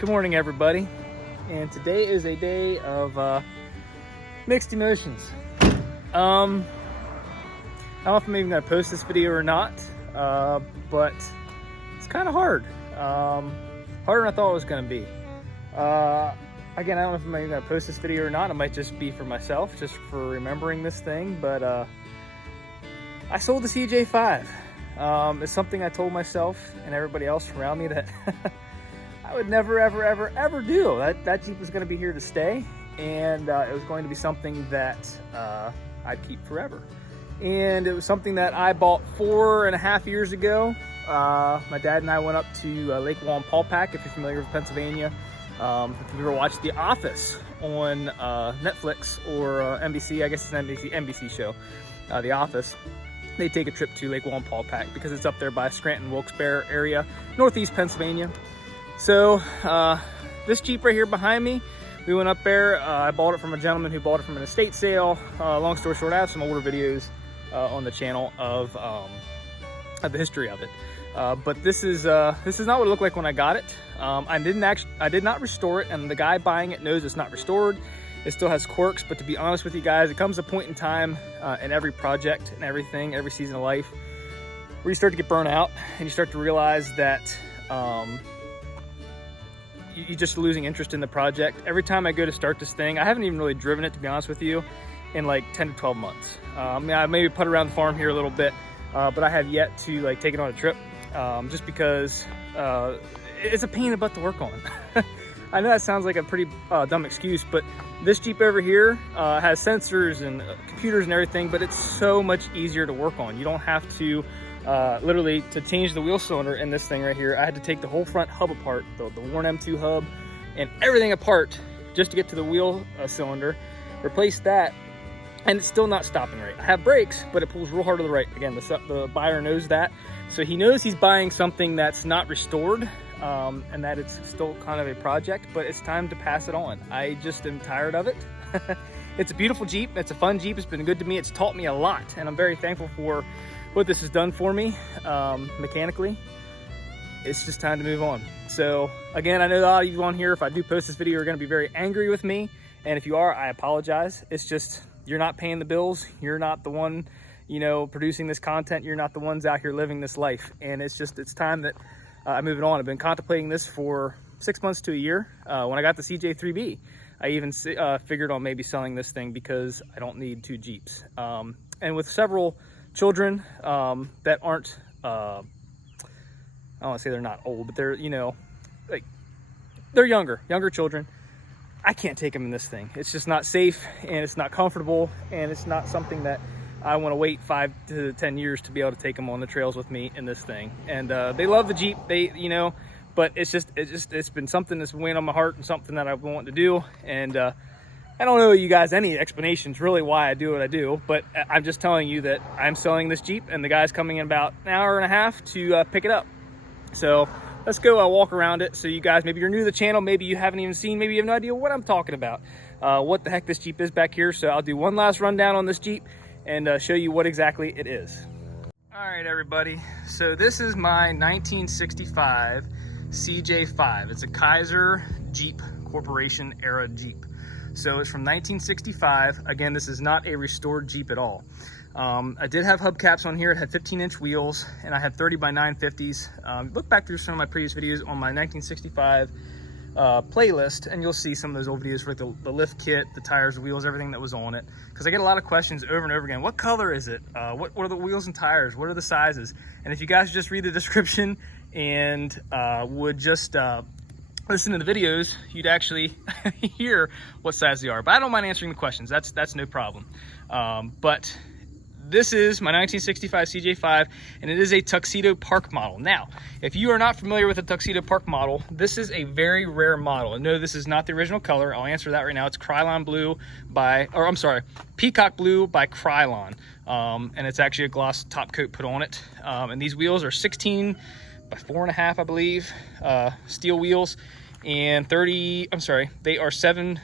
Good morning, everybody, and today is a day of mixed emotions. I don't know if I'm even going to post this video or not, but it's kind of hard. Harder than I thought it was going to be. Again, I don't know if I'm even going to post this video or not. It might just be for myself, just for remembering this thing, but I sold the CJ5. It's something I told myself and everybody else around me that I would never, ever do. That Jeep was going to be here to stay, and it was going to be something that I'd keep forever. And it was something that I bought 4.5 years ago. My dad and I went up to Lake Wallenpaupack, if you're familiar with Pennsylvania. If you've ever watched The Office on Netflix or NBC, I guess it's an NBC show, The Office, they take a trip to Lake Wallenpaupack because it's up there by Scranton, Wilkes-Barre area, northeast Pennsylvania. So this Jeep right here behind me, we went up there. I bought it from a gentleman who bought it from an estate sale. Long story short, I have some older videos on the channel of the history of it. But this is not what it looked like when I got it. I did not restore it, and the guy buying it knows it's not restored. It still has quirks, but to be honest with you guys, it comes a point in time in every project and everything, every season of life, where you start to get burnt out and you start to realize that you're just losing interest in the project. Every time I go to start this thing, I haven't even really driven it, to be honest with you, in like 10 to 12 months. I maybe put around the farm here a little bit, but I have yet to like take it on a trip, just because it's a pain in the butt to work on. I know that sounds like a pretty dumb excuse, but this Jeep over here has sensors and computers and everything, but it's so much easier to work on. You don't have to literally, to change the wheel cylinder in this thing right here, I had to take the whole front hub apart, the Warn M2 hub and everything apart just to get to the wheel cylinder, replace that, and it's still not stopping right. I have brakes, but it pulls real hard to the right. Again, the buyer knows that, so he knows he's buying something that's not restored, and that it's still kind of a project, but it's time to pass it on. I just am tired of it. It's a beautiful Jeep. It's a fun Jeep. It's been good to me. It's taught me a lot, and I'm very thankful for what this has done for me mechanically. It's just time to move on. So again, I know a lot of you on here, if I do post this video, are going to be very angry with me, and if you are, I apologize. It's just, you're not paying the bills. You're not the one, producing this content. You're not the ones out here living this life, and it's time that I move it on. I've been contemplating this for 6 months to a year. When I got the CJ3B, I even figured on maybe selling this thing because I don't need 2 Jeeps. And with several children that aren't, I don't want to say they're not old, but they're, like, they're younger children, I can't take them in this thing. It's just not safe, and it's not comfortable, and it's not something that I want to wait 5 to 10 years to be able to take them on the trails with me in this thing. And they love the Jeep, but it's been something that's been weighing on my heart, and something that I've been wanting to do. And I don't know you guys any explanations really why I do what I do, but I'm just telling you that I'm selling this Jeep, and the guy's coming in about an hour and a half to pick it up. So let's go walk around it. So you guys, maybe you're new to the channel, maybe you haven't even seen, maybe you have no idea what I'm talking about, what the heck this Jeep is back here. So I'll do one last rundown on this Jeep and show you what exactly it is. All right, everybody. So this is my 1965 CJ5. It's a Kaiser Jeep Corporation era Jeep. So it's from 1965. Again, this is not a restored Jeep at all. I did have hubcaps on here. It had 15-inch wheels, and I had 30 by 950s. Look back through some of my previous videos on my 1965 playlist, and you'll see some of those old videos for like the lift kit, the tires, the wheels, everything that was on it. Because I get a lot of questions over and over again. What color is it? What are the wheels and tires? What are the sizes? And if you guys just read the description and would just listen to the videos, you'd actually hear what size they are. But I don't mind answering the questions. That's no problem. But this is my 1965 CJ5, and it is a Tuxedo Park model. Now, if you are not familiar with the Tuxedo Park model, this is a very rare model. And no, this is not the original color. I'll answer that right now. It's Krylon Blue Peacock Blue by Krylon. And it's actually a gloss top coat put on it. And these wheels are 16 by 4.5, I believe, steel wheels. And they are 750-16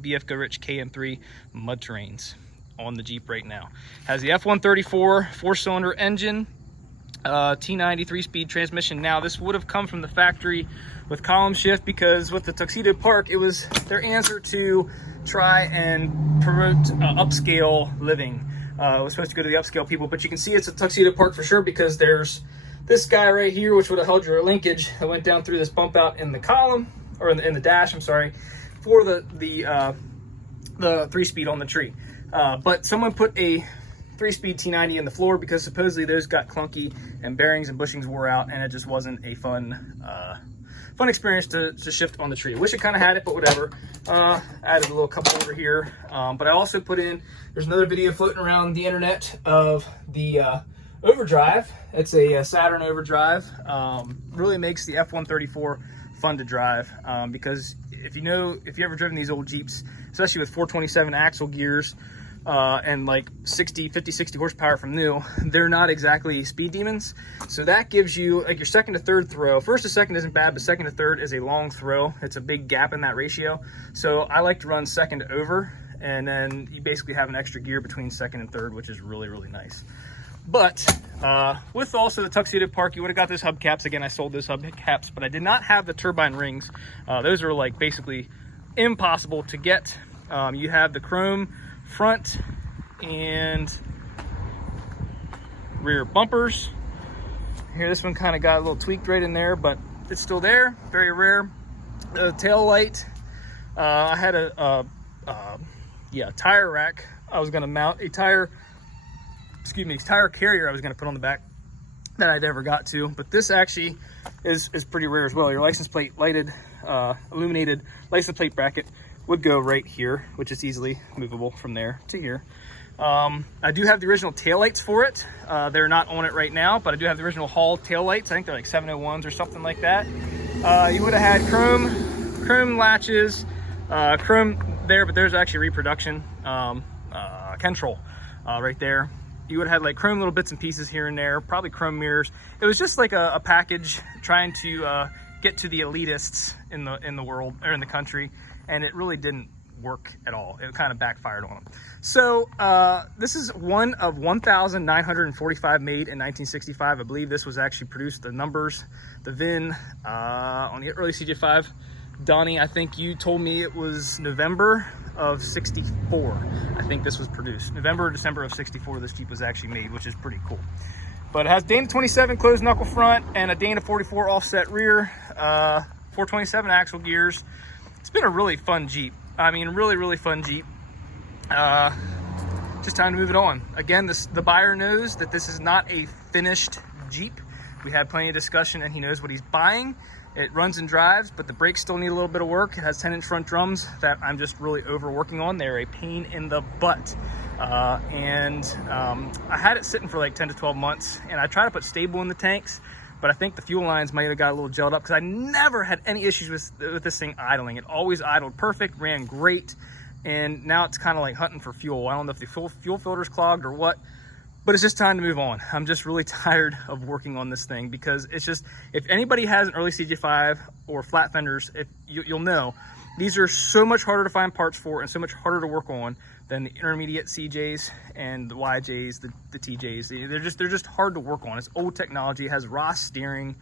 BF Goodrich KM3 mud terrains on the Jeep right now. Has the F134 4-cylinder engine, T90 3-speed transmission. Now, this would have come from the factory with column shift, because with the Tuxedo Park, it was their answer to try and promote upscale living. It was supposed to go to the upscale people, but you can see it's a Tuxedo Park for sure, because there's this guy right here, which would have held your linkage, that went down through this bump out in the column, or in the dash, I'm sorry, for the 3-speed on the tree. But someone put a 3-speed T90 in the floor because supposedly those got clunky and bearings and bushings wore out, and it just wasn't a fun experience to shift on the tree. I wish it kind of had it, but whatever. Added a little couple over here, but I also put in, there's another video floating around the internet of the Overdrive. It's a Saturn Overdrive. Really makes the F-134 fun to drive, because if you ever driven these old Jeeps, especially with 427 axle gears, and like 50, 60 horsepower from new, they're not exactly speed demons. So that gives you like your second to third throw. First to second isn't bad, but second to third is a long throw. It's a big gap in that ratio. So I like to run second to over, and then you basically have an extra gear between second and third, which is really, really nice. But with also the Tuxedo Park, you would have got those hubcaps. Again, I sold those hubcaps, but I did not have the turbine rings. Those are like basically impossible to get. You have the chrome front and rear bumpers. Here, this one kind of got a little tweaked right in there, but it's still there, very rare. The tail light, I had a tire rack. I was gonna mount a tire carrier I was gonna put on the back that I never got to, but this actually is pretty rare as well. Your license plate lighted, illuminated license plate bracket would go right here, which is easily movable from there to here. I do have the original taillights for it. They're not on it right now, but I do have the original Hall taillights. I think they're like 701s or something like that. You would have had chrome latches, chrome there, but there's actually reproduction control right there. You would have had like chrome little bits and pieces here and there, probably chrome mirrors. It was just like a package trying to get to the elitists in the world, or in the country, and it really didn't work at all. It kind of backfired on them. So this is one of 1,945 made in 1965. I believe this was actually produced, the numbers, the VIN on the early CJ5. Donnie, I think you told me it was November of 64. I think this was produced. November or December of 64 this Jeep was actually made, which is pretty cool. But it has Dana 27 closed knuckle front and a Dana 44 offset rear, 427 axle gears. It's been a really fun Jeep. I mean, really, really fun Jeep. Just time to move it on. Again, the buyer knows that this is not a finished Jeep. We had plenty of discussion, and he knows what he's buying. It runs and drives, but the brakes still need a little bit of work. It has 10-inch front drums that I'm just really overworking on. They're a pain in the butt. I had it sitting for like 10 to 12 months, and I tried to put stable in the tanks, but I think the fuel lines might have got a little gelled up, because I never had any issues with this thing idling. It always idled perfect, ran great, and now it's kind of like hunting for fuel. I don't know if the fuel filter's clogged or what, but it's just time to move on. I'm just really tired of working on this thing, because it's just, if anybody has an early CJ5 or flat fenders, you'll know, these are so much harder to find parts for and so much harder to work on than the intermediate CJs and the YJs, the TJs. They're just hard to work on. It's old technology, it has Ross steering.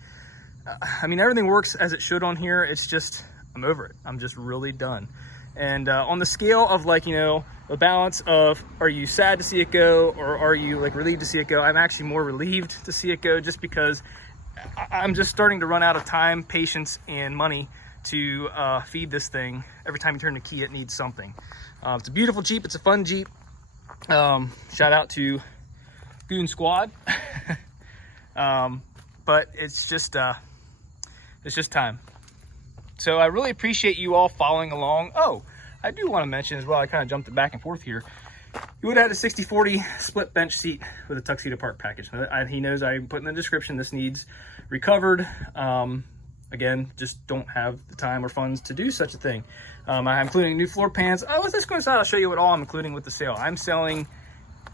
I mean, everything works as it should on here. It's just, I'm over it. I'm just really done. And on the scale of, like, you know, the balance of, are you sad to see it go, or are you like relieved to see it go? I'm actually more relieved to see it go, just because I'm just starting to run out of time, patience, and money to feed this thing. Every time you turn the key, it needs something. It's a beautiful Jeep. It's a fun Jeep. Shout out to Goon Squad. But it's just time. So I really appreciate you all following along. Oh, I do want to mention as well, I kind of jumped it back and forth here. You would have had a 60/40 split bench seat with a Tuxedo Park package. He knows I put in the description, this needs recovered. Again, just don't have the time or funds to do such a thing. I'm including new floor pans. Oh, with this going inside, I'll show you what all I'm including with the sale. I'm selling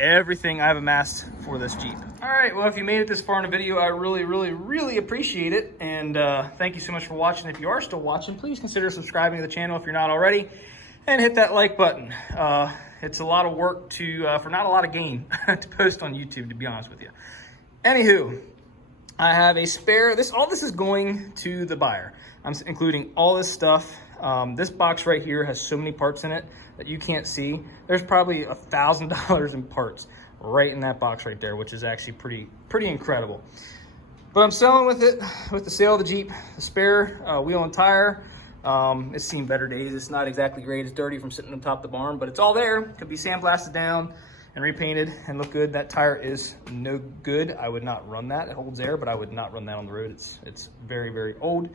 everything I've amassed for this Jeep. All right, well, if you made it this far in the video, I really, really, really appreciate it. And thank you so much for watching. If you are still watching, please consider subscribing to the channel if you're not already, and hit that like button. It's a lot of work for not a lot of gain to post on YouTube, to be honest with you. Anywho, I have a spare, all this is going to the buyer. I'm including all this stuff. This box right here has so many parts in it that you can't see. There's probably $1,000 in parts right in that box right there, which is actually pretty incredible. But I'm selling with it, with the sale of the Jeep, the spare wheel and tire. It's seen better days. It's not exactly great. It's dirty from sitting on top of the barn, but it's all there. Could be sandblasted down and repainted and look good. That tire is no good. I would not run that. It holds air, but I would not run that on the road. It's very, very old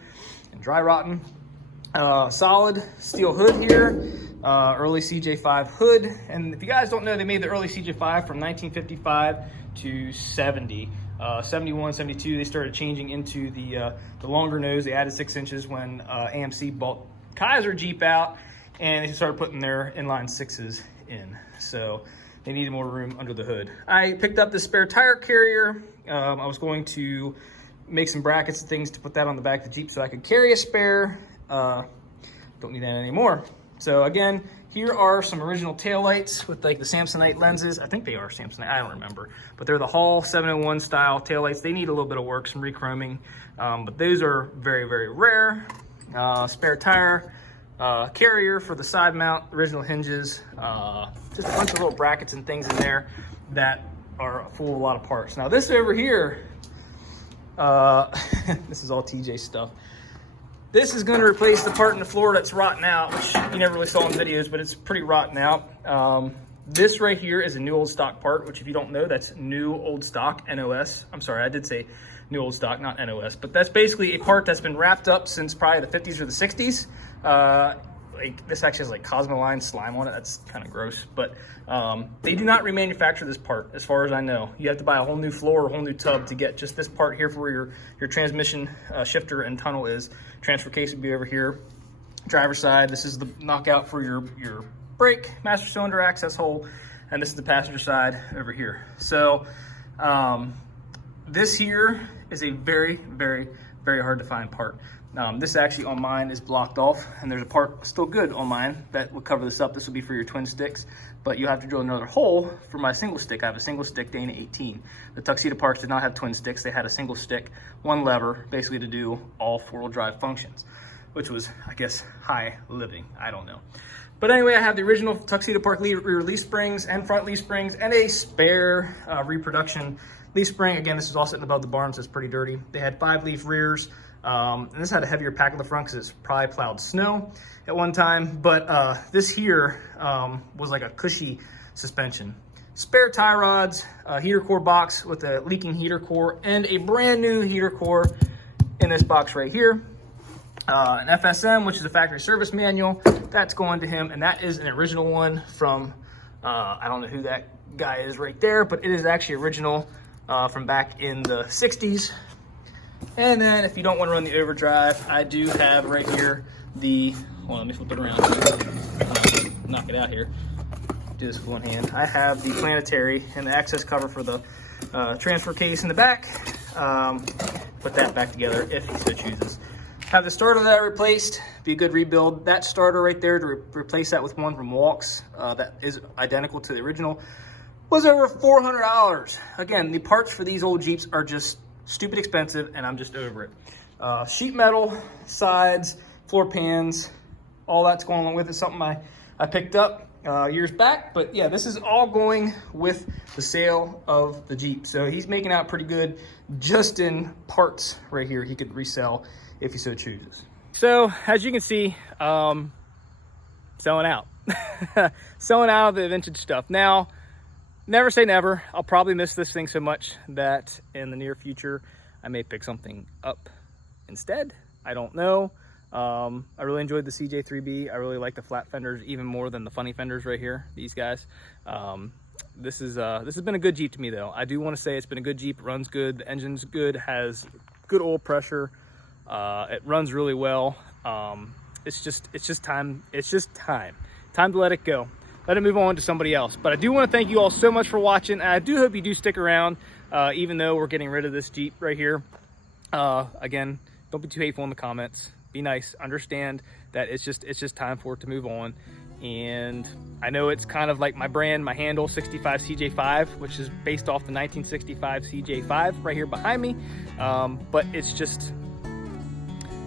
and dry rotten. Solid steel hood here, early CJ5 hood. And if you guys don't know, they made the early CJ5 from 1955 to 70. 71, 72, they started changing into the longer nose. They added 6 inches when AMC bought Kaiser Jeep out, and they started putting their inline 6s in. So they needed more room under the hood. I picked up this spare tire carrier. I was going to make some brackets and things to put that on the back of the Jeep so I could carry a spare. Don't need that anymore. So again, here are some original taillights with like the Samsonite lenses. I think they are Samsonite, I don't remember. But they're the Hall 701 style taillights. They need a little bit of work, some rechroming. But those are very, very rare. Spare tire, carrier for the side mount, original hinges. Just a bunch of little brackets and things in there that are full of a lot of parts. Now this over here, this is all TJ stuff. This is going to replace the part in the floor that's rotten out, which you never really saw in videos, but it's pretty rotten out. This right here is a new old stock part, which if you don't know, that's new old stock, NOS. I'm sorry, I did say new old stock, not NOS, but that's basically a part that's been wrapped up since probably the 50s or the 60s. Like this actually has like Cosmoline slime on it. That's kind of gross, but they do not remanufacture this part as far as I know. You have to buy a whole new floor, a whole new tub to get just this part here for where your transmission shifter and tunnel is. Transfer case would be over here. Driver's side, this is the knockout for your brake, master cylinder access hole, and this is the passenger side over here. So this here is a very, very, very hard to find part. This actually on mine is blocked off, and there's a part still good on mine that will cover this up. This will be for your twin sticks, but you have to drill another hole for my single stick. I have a single stick Dana 18. The Tuxedo parts did not have twin sticks. They had a single stick, one lever, basically to do all 4-wheel drive functions, which was, I guess, high living. I don't know. But anyway, I have the original Tuxedo Park rear leaf springs and front leaf springs and a spare reproduction leaf spring. Again, this is all sitting above the barn, so it's pretty dirty. They had 5 leaf rears. And this had a heavier pack in the front because it's probably plowed snow at one time. But this here was like a cushy suspension. Spare tie rods, a heater core box with a leaking heater core, and a brand new heater core in this box right here. An FSM, which is a factory service manual, that's going to him. And that is an original one from, I don't know who that guy is right there, but it is actually original from back in the 60s. And then if you don't want to run the overdrive, I do have right here the, hold on, let me flip it around, knock it out here, do this with one hand. I have the planetary and the access cover for the transfer case in the back. Put that back together if he so chooses. Have the starter that I replaced, be a good rebuild. That starter right there to replace that with one from Walks that is identical to the original was over $400. Again, the parts for these old Jeeps are just stupid expensive, and I'm just over it. Sheet metal, sides, floor pans, all that's going along with it. Something I picked up years back, but yeah, this is all going with the sale of the Jeep. So he's making out pretty good just in parts right here he could resell if he so chooses. So as you can see, selling out. Selling out of the vintage stuff. Now, never say never. I'll probably miss this thing so much that in the near future, I may pick something up instead. I don't know. I really enjoyed the CJ3B. I really like the flat fenders even more than the funny fenders right here, these guys. This has been a good Jeep to me though. I do want to say it's been a good Jeep. It runs good, the engine's good, has good oil pressure. It runs really well. It's just time to let it go. Let it move on to somebody else. But I do want to thank you all so much for watching. And I do hope you do stick around, even though we're getting rid of this Jeep right here. Again, don't be too hateful in the comments. Be nice. Understand that it's just time for it to move on. And I know it's kind of like my brand, my handle, 65CJ5, which is based off the 1965 CJ5 right here behind me. But it's just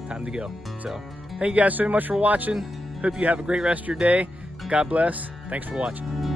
time to go. So thank you guys so much for watching. Hope you have a great rest of your day. God bless. Thanks for watching.